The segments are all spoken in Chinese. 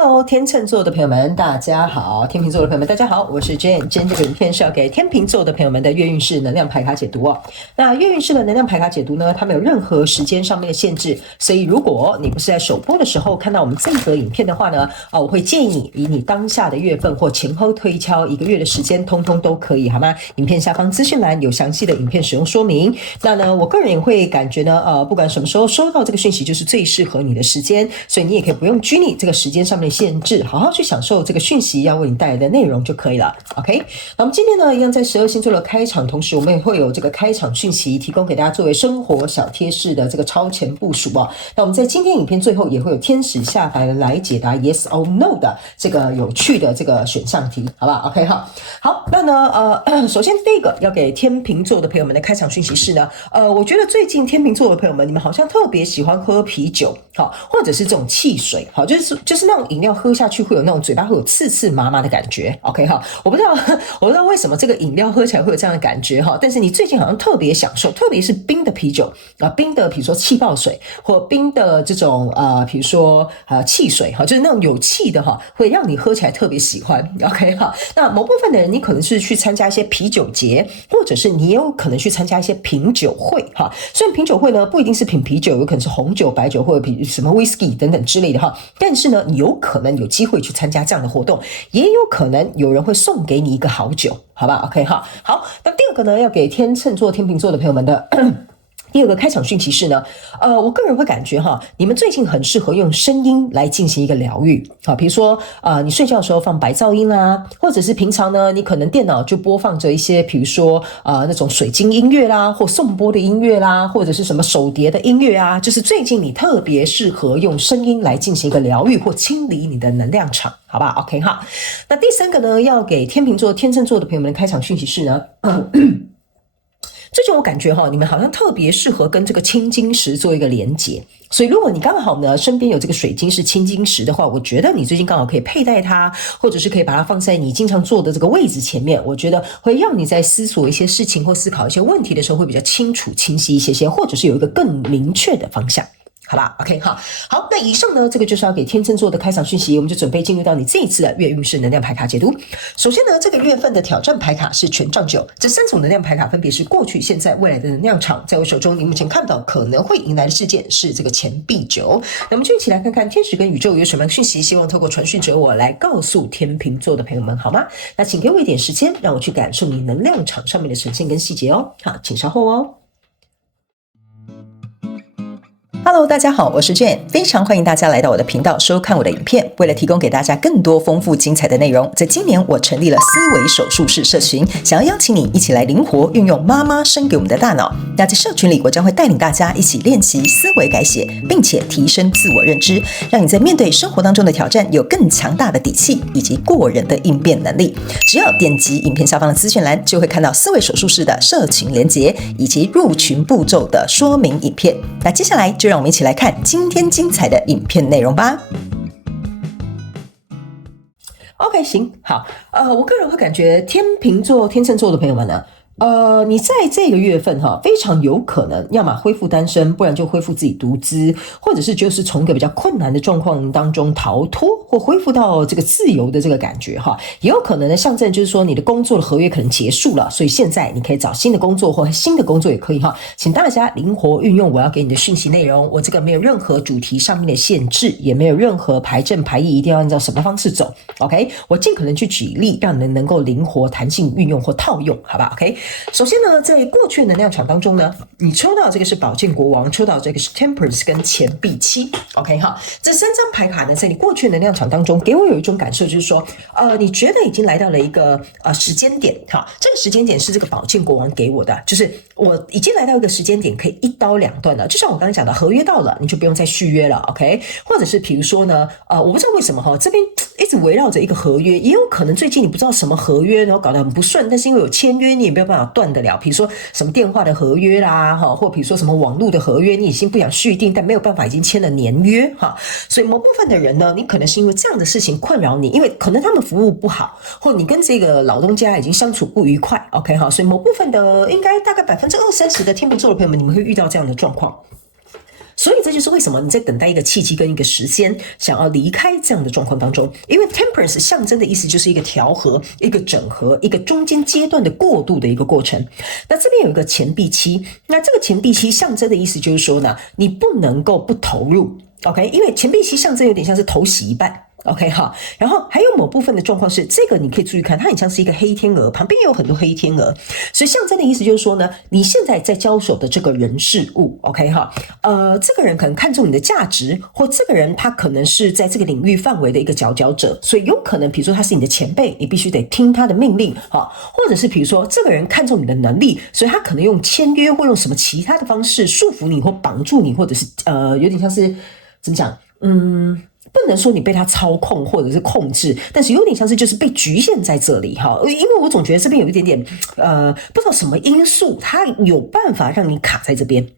Hello， 天秤座的朋友們，大家好；天秤座的朋友們，大家好，我是 Jane。今天這個影片是要給天秤座的朋友們的月運勢能量牌卡解讀哦。那月運勢的能量牌卡解讀呢，它沒有任何時間上面的限制，所以如果你不是在首播的時候看到我們這則影片的話呢，我會建議你以你當下的月份或前後推敲1個月的時間，通通都可以，好嗎？影片下方資訊欄有詳細的影片使用說明。那呢，我個人也會感覺呢，不管什麼時候收到這個訊息，就是最適合你的時間，所以你也可以不用拘泥這個時間上面的限制，好好去享受這個訊息要為你帶來的內容就可以了。OK， 那我們今天呢，一樣在12星座的開場，同時我們也會有這個開場訊息提供給大家作為生活小貼士的這個超前部署哦。那我們在今天影片最後也會有天使下凡來解答 Yes or No 的這個有趣的這個選項題，好吧 ？OK 哈，好，那呢首先第一個要給天秤座的朋友們的開場訊息是呢，我覺得最近天秤座的朋友們，你們好像特別喜歡喝啤酒，好，或者是這種汽水，好，就是那種飲料喝下去會有那種嘴巴會有刺麻麻的感覺 ，OK 哈，我不知道為什麼這個飲料喝起來會有這樣的感覺哈，但是你最近好像特別享受，特別是冰的啤酒啊，冰的比如說氣泡水或冰的這種比如說汽水哈，就是那種有氣的哈，會讓你喝起來特別喜歡 ，OK 哈。那某部分的人你可能是去參加一些啤酒節，或者是你也有可能去參加一些品酒會哈。雖然品酒會呢不一定是品啤酒，有可能是紅酒、白酒或者什麼 whisky 等等之類的哈，但是呢你有可能有機會去參加這樣的活動，也有可能有人會送給你一個好酒，好吧 ？OK 哈，好。那第二個呢，要給天秤座、天秤座的朋友們的第二個開場訊息是呢，我個人會感覺哈，你們最近很適合用聲音來進行一個療癒，好，比如說你睡覺的時候放白噪音啦，或者是平常呢，你可能電腦就播放着一些，比如說那種水晶音樂啦，或頌缽的音樂啦，或者是什麼手碟的音樂啊，就是最近你特別適合用聲音來進行一個療癒或清理你的能量場，好吧 ？OK 哈，那第三個呢，要給天秤座、天秤座的朋友們的開場訊息是呢。最近我感覺哈，你們好像特別適合跟這個青金石做一個連結，所以如果你剛好呢身邊有這個水晶是青金石的話，我覺得你最近剛好可以佩戴它，或者是可以把它放在你經常坐的這個位置前面，我覺得會讓你在思索一些事情或思考一些問題的時候會比較清楚、清晰一些，或者是有一個更明確的方向。好吧 ，OK 好，那以上呢，這個就是要給天秤座的開場訊息，我們就準備進入到你這一次的月運勢能量牌卡解讀。首先呢，這個月份的挑戰牌卡是權杖9，這3種能量牌卡分別是過去、現在、未來的能量場。在我手中，你目前看到可能會迎來的事件是這個錢幣9。那我們就一起來看看天使跟宇宙有什麼樣的訊息，希望透過傳訊者我來告訴天秤座的朋友們，好嗎？那請給我一點時間，讓我去感受你能量場上面的呈現跟細節哦。好，請稍後哦。Hello， 大家好，我是 Jane， 非常歡迎大家來到我的頻道收看我的影片。為了提供給大家更多豐富精彩的內容，在今年我成立了思維手術室社群，想要邀請你一起來靈活運用媽媽生給我們的大腦。那在社群裡，我將會帶領大家一起練習思維改寫，並且提升自我認知，讓你在面對生活當中的挑戰有更強大的底氣以及過人的應變能力。只要點擊影片下方的資訊欄，就會看到思維手術室的社群連結以及入群步驟的說明影片。那接下來就讓我們一起來看今天精彩的影片內容吧。OK， 行，好，我個人會感覺天秤座、天秤座的朋友們呢，你在這個月份哈，非常有可能要麼恢復單身，不然就恢復自己獨資，或者是就是從一個比較困難的狀況當中逃脫，或恢復到這個自由的這個感覺哈，也有可能呢象徵就是說你的工作的合約可能結束了，所以現在你可以找新的工作或新的工作也可以哈，請大家靈活運用我要給你的訊息內容，我這個沒有任何主題上面的限制，也沒有任何排陣排義一定要按照什麼方式走 ，OK， 我盡可能去舉例，讓你能夠靈活彈性運用或套用，好吧 ，OK。首先呢，在過去的能量場當中呢，你抽到這個是寶劍國王，抽到這個是 Temperance 跟錢幣7 ，OK 哈，這3張牌卡呢，在你過去的能量場當中，給我有一種感受，就是說，你覺得已經來到了一個時間點，哈，這個時間點是這個寶劍國王給我的，就是我已經來到一個時間點，可以一刀兩斷了。就像我剛才講的，合約到了，你就不用再續約了 ，OK？ 或者是比如說呢，我不知道為什麼哈，這邊一直圍繞着一個合約，也有可能最近你不知道什麼合約，然後搞得很不順，但是因為有簽約，你也沒有辦法斷得了。比如說什麼電話的合約啦，哈，或比如說什麼網絡的合約，你已經不想續訂，但沒有辦法，已經簽了年約哈。所以某部分的人呢，你可能是因為這樣的事情困擾你，因為可能他們服務不好，或你跟這個老東家已經相處不愉快 ，OK 哈。所以某部分的應該大概20%-30%的天秤座的朋友們，你們會遇到這樣的狀況。所以這就是為什麼你在等待一個契機跟一個時間，想要離開這樣的狀況當中。因為 Temperance 象徵的意思就是一個調和、一個整合、一個中間階段的過渡的一個過程。那這邊有一個錢幣七，那這個錢幣七象徵的意思就是說呢，你不能夠不投入 ，OK？ 因為錢幣七象徵有點像是頭洗一半。OK 哈，然後還有某部分的狀況是，這個你可以注意看，它很像是一個黑天鵝，旁邊也有很多黑天鵝，所以象徵的意思就是說呢，你現在在交手的這個人事物 ，OK 哈，這個人可能看重你的價值，或這個人他可能是在這個領域範圍的一個佼佼者，所以有可能比如說他是你的前輩，你必須得聽他的命令，哈，或者是比如說這個人看重你的能力，所以他可能用簽約或用什麼其他的方式束縛你或綁住你，或者是有點像是怎麼講，不能說你被他操控或者是控制，但是有點像是就是被局限在這裡哈，因為我總覺得這邊有一點點不知道什麼因素，它有辦法讓你卡在這邊。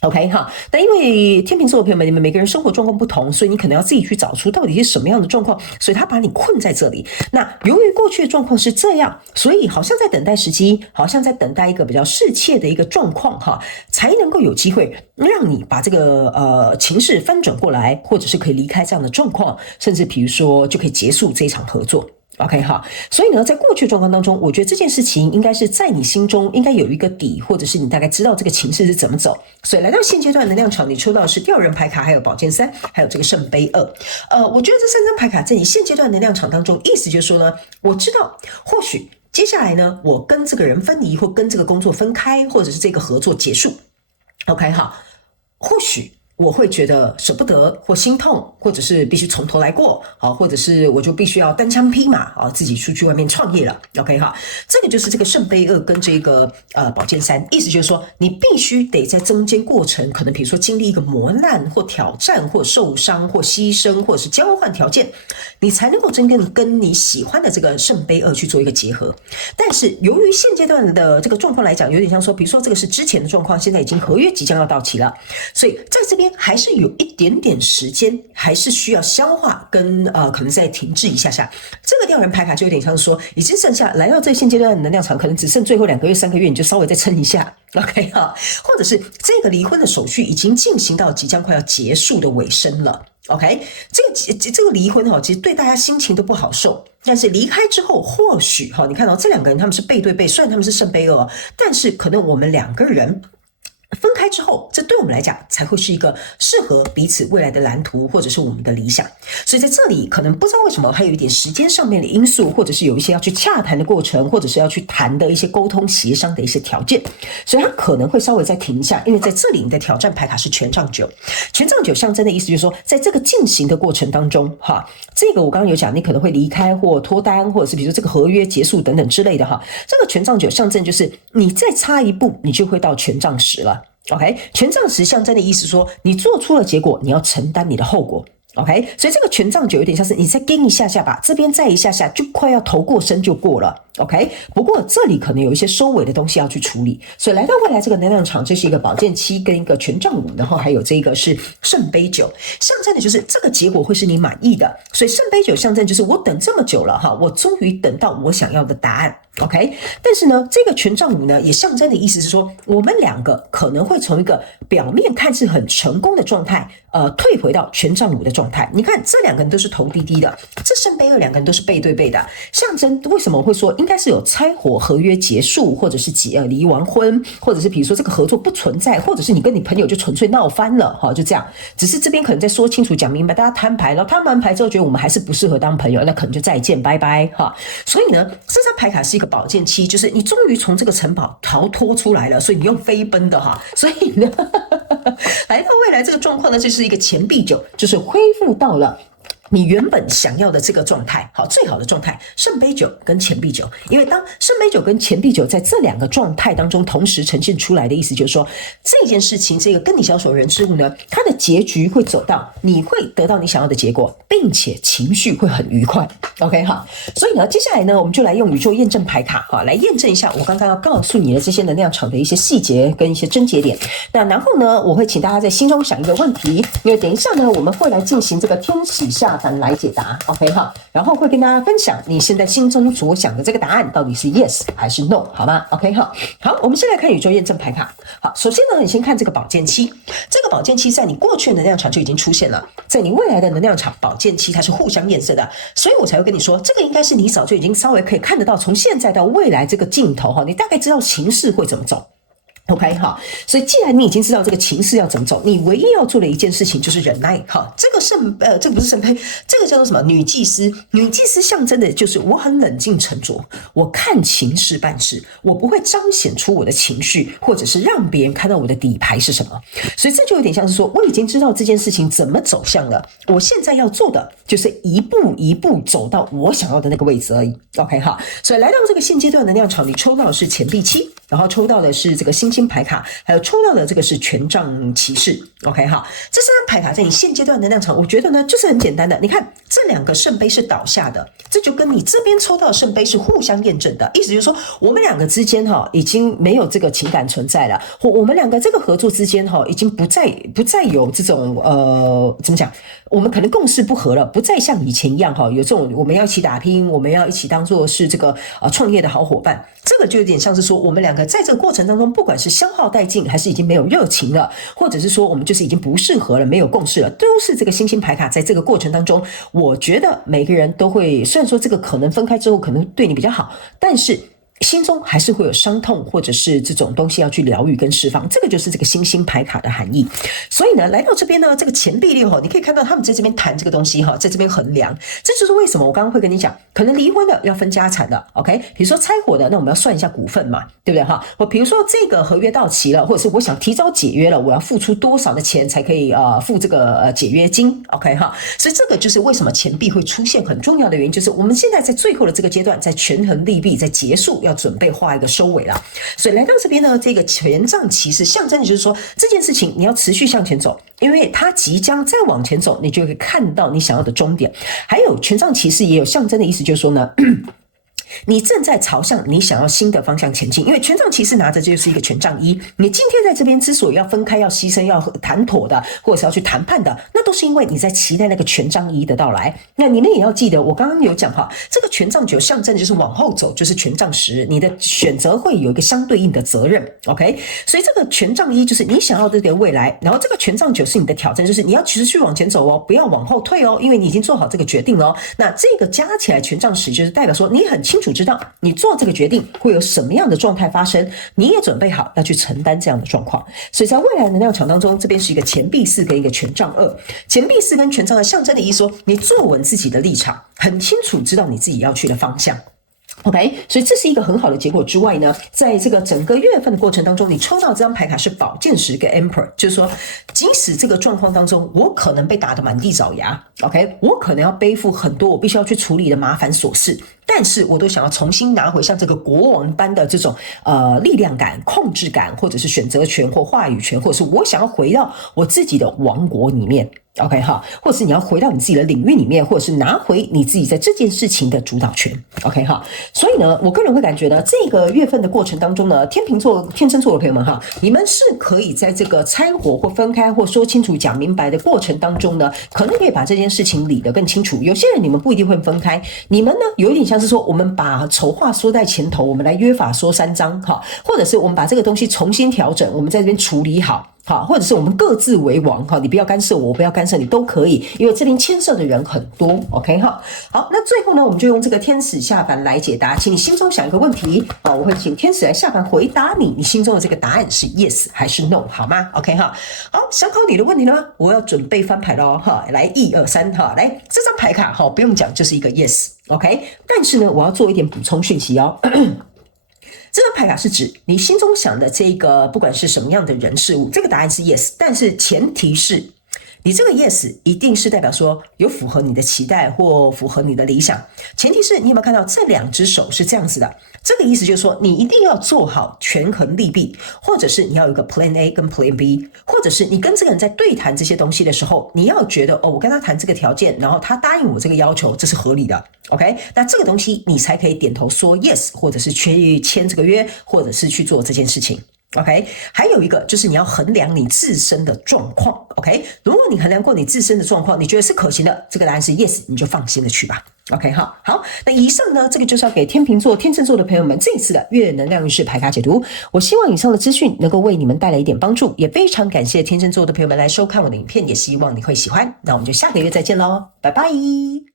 OK 哈，但因為天秤座的朋友們，你們每個人生活狀況不同，所以你可能要自己去找出到底是什麼樣的狀況，所以他把你困在這裡。那由於過去的狀況是這樣，所以好像在等待時機，好像在等待一個比較適切的一個狀況哈，才能夠有機會讓你把這個情勢翻轉過來，或者是可以離開這樣的狀況，甚至比如說就可以結束這一場合作。OK 哈，所以呢，在過去的狀況當中，我覺得這件事情應該是在你心中應該有一個底，或者是你大概知道這個情勢是怎麼走。所以來到現階段能量場，你抽到的是吊人牌卡，還有寶劍三，還有這個聖杯二。我覺得這三張牌卡在你現階段能量場當中，意思就是說呢，我知道或許接下來呢，我跟這個人分離，或跟這個工作分開，或者是這個合作結束。OK 哈，或許我會覺得捨不得或心痛，或者是必須從頭來過，或者是我就必須要單槍匹馬自己出去外面創業了。OK 哈，這個就是這個聖杯二跟這個寶劍三，意思就是說你必須得在中間過程，可能比如說經歷一個磨難或挑戰或受傷或犧牲，或者是交換條件，你才能夠真正跟你喜歡的這個聖杯二去做一個結合。但是由於現階段的這個狀況來講，有點像說，比如說這個是之前的狀況，現在已經合約即將要到期了，所以在這邊還是有一點點時間，還是需要消化跟可能再停滯一下下。這個吊人牌卡就有點像說，已經剩下來到這現階段的能量場，可能只剩最後2個月、3個月，你就稍微再撐一下 ，OK 哈，或者是這個離婚的手續已經進行到即將快要結束的尾聲了。OK， 這個離婚哈，其實對大家心情都不好受。但是離開之後，或許哈，你看到這2個人他們是背對背，雖然他們是聖杯二，但是可能我們2個人分開之後，這對我們來講才會是一個適合彼此未來的藍圖，或者是我們的理想。所以在這裡可能不知道為什麼還有一點時間上面的因素，或者是有一些要去洽談的過程，或者是要去談的一些溝通協商的一些條件，所以它可能會稍微再停一下。因為在這裡你的挑戰牌卡是權杖九，權杖九象徵的意思就是說，在這個進行的過程當中，哈，這個我剛剛有講，你可能會離開或脫單，或者是比如說這個合約結束等等之類的哈。這個權杖九象徵就是你再差一步，你就會到權杖十了。OK， 權杖十象徵的意思說，你做出了結果，你要承擔你的後果。OK， 所以這個權杖九有點像是你再跟一下下吧，這邊再一下下就快要頭過身就過了。OK， 不過這裡可能有一些收尾的東西要去處理，所以來到未來這個能量場，這是一個寶劍七跟一個權杖五，然後還有這個是聖杯九，象徵的就是這個結果會是你滿意的。所以聖杯九象徵就是我等這麼久了哈，我終於等到我想要的答案。OK， 但是呢，這個權杖五呢，也象徵的意思是說，我們2個可能會從一個表面看似很成功的狀態，退回到權杖五的狀態。你看，這2個人都是頭低低的，這聖杯二2個人都是背對背的，象徵為什麼我會說應該是有拆夥、合約結束，或者是離完婚，或者是比如說這個合作不存在，或者是你跟你朋友就純粹鬧翻了，哈，就這樣。只是這邊可能再說清楚、講明白，大家攤牌，然後攤完牌之後覺得我們還是不適合當朋友，那可能就再見，拜拜，哈。所以呢，這張牌卡是一個寶劍七，就是你終於從這個城堡逃脫出來了，所以你用飛奔的哈。所以呢，來到未來這個狀況呢，這是一個錢幣九，就是恢復到了你原本想要的這個狀態，好，最好的狀態，聖杯九跟錢幣九。因為當聖杯九跟錢幣九在這2個狀態當中同時呈現出來的意思，就是說這件事情，這個跟你交手人事物呢，它的結局會走到你會得到你想要的結果，並且情緒會很愉快。OK 哈，所以呢，接下來呢，我們就來用宇宙驗證牌卡哈，來驗證一下我剛剛要告訴你的這些能量場的一些細節跟一些症結點。那然後呢，我會請大家在心中想一個問題，因為等一下呢，我們會來進行這個天使下下凡來解答 ，OK 哈，然後會跟大家分享你現在心中所想的這個答案到底是 yes 還是 no， 好嗎 ？OK 哈，好，我們先來看宇宙驗證牌卡。好，首先呢，你先看這個寶劍七，這個寶劍七在你過去的能量場就已經出現了，在你未來的能量場，寶劍七它是互相驗證的，所以我才會跟你說，這個應該是你早就已經稍微可以看得到，從現在到未來這個鏡頭哈，你大概知道情勢會怎麼走。OK 好，所以既然你已經知道這個情勢要怎麼走，你唯一要做的一件事情就是忍耐。好，這個不是聖杯，這個叫做什麼？女祭司。女祭司象徵的就是我很冷靜沉着，我看情勢辦事，我不會彰顯出我的情緒，或者是讓別人看到我的底牌是什麼。所以這就有點像是說，我已經知道這件事情怎麼走向了，我現在要做的就是一步一步走到我想要的那個位置而已。OK 好，所以來到這個現階段能量場，你抽到的是錢幣七，然後抽到的是這個星星牌卡，還有抽到的這個是權杖騎士。OK 好，這三張牌卡在你現階段能量場，我覺得呢就是很簡單的。你看這兩個聖杯是倒下的，這就跟你這邊抽到的聖杯是互相驗證的，意思就是說我們兩個之間已經沒有這個情感存在了，或我們兩個這個合作之間已經不再有這種怎麼講？我們可能共識不合了，不再像以前一樣有這種我們要一起打拼，我們要一起當做是這個創業的好夥伴。這個就有點像是說，我們兩個在這個過程當中，不管是消耗殆盡，還是已經沒有熱情了，或者是說我們就是已經不適合了，沒有共識了，都是這個星星牌卡在這個過程當中，我覺得每個人都會，雖然說這個可能分開之後可能對你比較好，但是心中還是會有傷痛，或者是這種東西要去療癒跟釋放，這個就是這個星星牌卡的含義。所以呢，來到這邊呢，這個錢幣六你可以看到他們在這邊談這個東西在這邊衡量，這就是為什麼我剛剛會跟你講，可能離婚的要分家產的 ，OK？ 比如說拆夥的，那我們要算一下股份嘛，對不對哈？或比如說這個合約到期了，或者是我想提早解約了，我要付出多少的錢才可以付這個解約金 ，OK 哈？所以這個就是為什麼錢幣會出現很重要的原因，就是我們現在在最後的這個階段，在權衡利弊，在結束要準備畫一個收尾了，所以來到這邊呢，這個權杖騎士象徵的就是說，這件事情你要持續向前走，因為它即將再往前走，你就會看到你想要的終點。還有權杖騎士也有象徵的意思，就是說呢，你正在朝向你想要新的方向前進，因為權杖骑士拿着就是一個权杖一。你今天在這邊之所以要分開、要犧牲、要談妥的，或者是要去談判的，那都是因為你在期待那個權杖一的到來。那你們也要記得，我剛剛有講這個權杖九象徵的就是往後走，就是權杖十，你的選擇會有一個相對應的責任。OK， 所以這個權杖一就是你想要的這個未來，然後這個權杖九是你的挑戰，就是你要持續往前走哦，不要往後退哦，因為你已經做好這個決定了哦。那這個加起來權杖十就是代表說你很清楚知道你做這個決定會有什麼樣的狀態發生，你也準備好要去承擔這樣的狀況。所以在未來的能量場當中，這邊是一個錢幣四跟一個權杖二，錢幣四跟權杖二象徵的意思說，你坐穩自己的立場，很清楚知道你自己要去的方向。OK， 所以這是一個很好的結果之外呢，在這個整個月份的過程當中，你抽到這張牌卡是寶劍十跟 Emperor， 就是說，即使這個狀況當中，我可能被打得滿地找牙 ，OK， 我可能要背負很多我必須要去處理的麻煩瑣事，但是我都想要重新拿回像這個國王般的這種力量感、控制感，或者是選擇權或話語權，或者是我想要回到我自己的王國裡面。OK 哈，或者是你要回到你自己的領域裡面，或者是拿回你自己在這件事情的主導權。OK 哈，所以呢，我個人會感覺呢，這個月份的過程當中呢，天秤座、天秤座的朋友們哈，你們是可以在這個拆夥或分開或說清楚、講明白的過程當中呢，可能可以把這件事情理得更清楚。有些人你們不一定會分開，你們呢有一點像是說，我們把醜話說在前頭，我們來約法說三章哈，或者是我們把這個東西重新調整，我們在這邊處理好。好，或者是我們各自為王哈，你不要干涉我，我不要干涉你，都可以，因為這邊牽涉的人很多。OK 哈，好，那最後呢，我們就用這個天使下凡來解答，請你心中想一個問題啊，我會請天使來下凡回答你，你心中的這個答案是 yes 還是 no 好嗎 ？OK 哈，好，想考你的問題了嗎？我要準備翻牌了哈，來1、2、3哈，來這張牌卡哈，不用講就是一個 yes，OK， 但是呢，我要做一點補充訊息哦。這張牌卡是指你心中想的這個，不管是什麼樣的人事物，這個答案是 yes， 但是前提是你這個 yes 一定是代表說有符合你的期待或符合你的理想。前提是你有沒有看到這兩隻手是這樣子的？這個意思就是說，你一定要做好權衡利弊，或者是你要有一個 Plan A 跟 Plan B， 或者是你跟這個人在對談這些東西的時候，你要覺得哦，我跟他談這個條件，然後他答應我這個要求，這是合理的。OK， 那這個東西你才可以點頭說 yes， 或者是去簽這個約，或者是去做這件事情。OK， 還有一個就是你要衡量你自身的狀況。OK， 如果你衡量過你自身的狀況，你覺得是可行的，這個答案是 yes， 你就放心的去吧。OK， 好，那以上呢，這個就是要給天秤座、天秤座的朋友們這一次的月能量運勢牌卡解讀。我希望以上的資訊能夠為你們帶來一點幫助，也非常感謝天秤座的朋友們來收看我的影片，也希望你會喜歡。那我們就下個月再見嘍，拜拜。